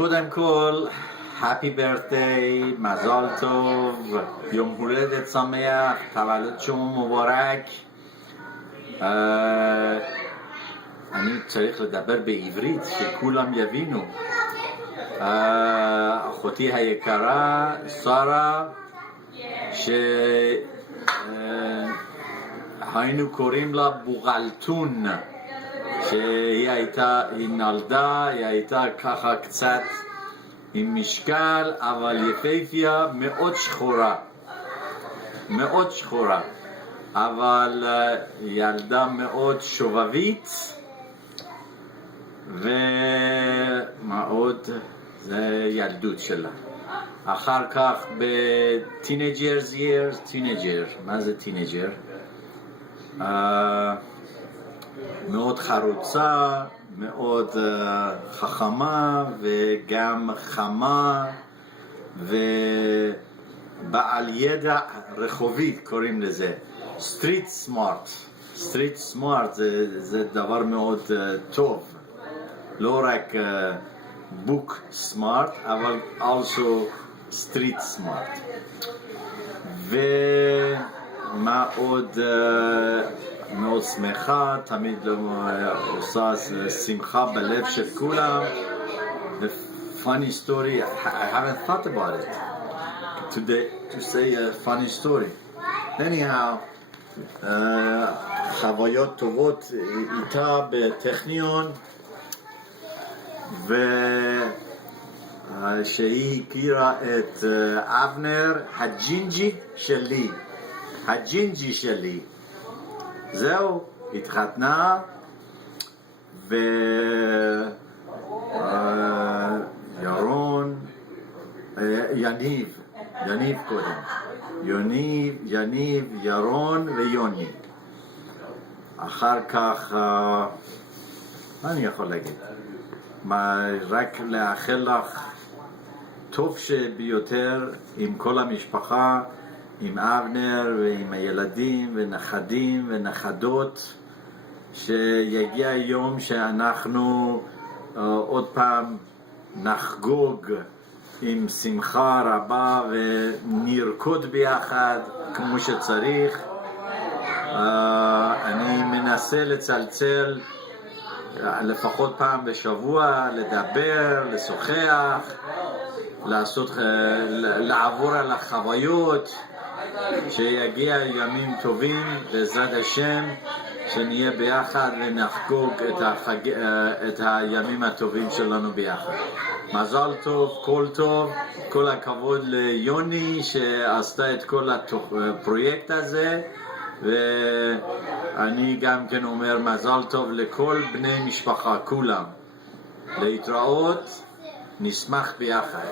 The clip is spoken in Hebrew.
קודם כל, Happy birthday, מזל טוב, יום הולדת שמח, תולד שום מבורך. אני צריך לדבר בעברית שכולם יבינו. אחותי היקרה, שרה, שהיינו קוראים לה בוגלטון, שהיא נולדה, היא הייתה ככה קצת עם משקל, אבל יפהפייה, מאוד שחורה, מאוד שחורה, אבל ילדה מאוד שובבית, ומה עוד? זה ילדות שלה. אחר כך ב-teenagers years, teenager, מה זה teenager? מאוד חרוצה, מאוד חכמה וגם חמה ובעל ידע רחובי קוראים לזה street smart זה דבר מאוד טוב, לא רק book smart אבל also street smart. ומה עוד? מאוד שמחה, תמיד עושה שמחה בלב של כולם. The funny story, I haven't thought about it today to say a funny story. Anyhow, חוויות טובות איתה בטכניון, שהיא הכירה את אבנר, הג'ינג'י שלי. זהו, התחתנה, וירון, יניב קודם, יניב, ירון ויוני. אחר כך, מה אני יכול להגיד? רק לאחל לך טוב שביותר עם כל המשפחה, עם אבנר ועם הילדים ונכדים ונכדות, שיגיע יום שאנחנו עוד פעם נחגוג עם שמחה רבה ונרקוד ביחד כמו שצריך. אני מנסה לצלצל לפחות פעם בשבוע, לדבר, לשוחח, לעבור על החוויות, שיגיע ימים טובים בעזרת השם, שנהיה ביחד ונחגוג את הימים הטובים שלנו ביחד. מזל טוב, כל טוב, כל הכבוד ליוני שעשתה את כל הפרויקט הזה, ואני גם כן אומר מזל טוב לכל בני משפחה, כולם. להתראות, נשמח ביחד.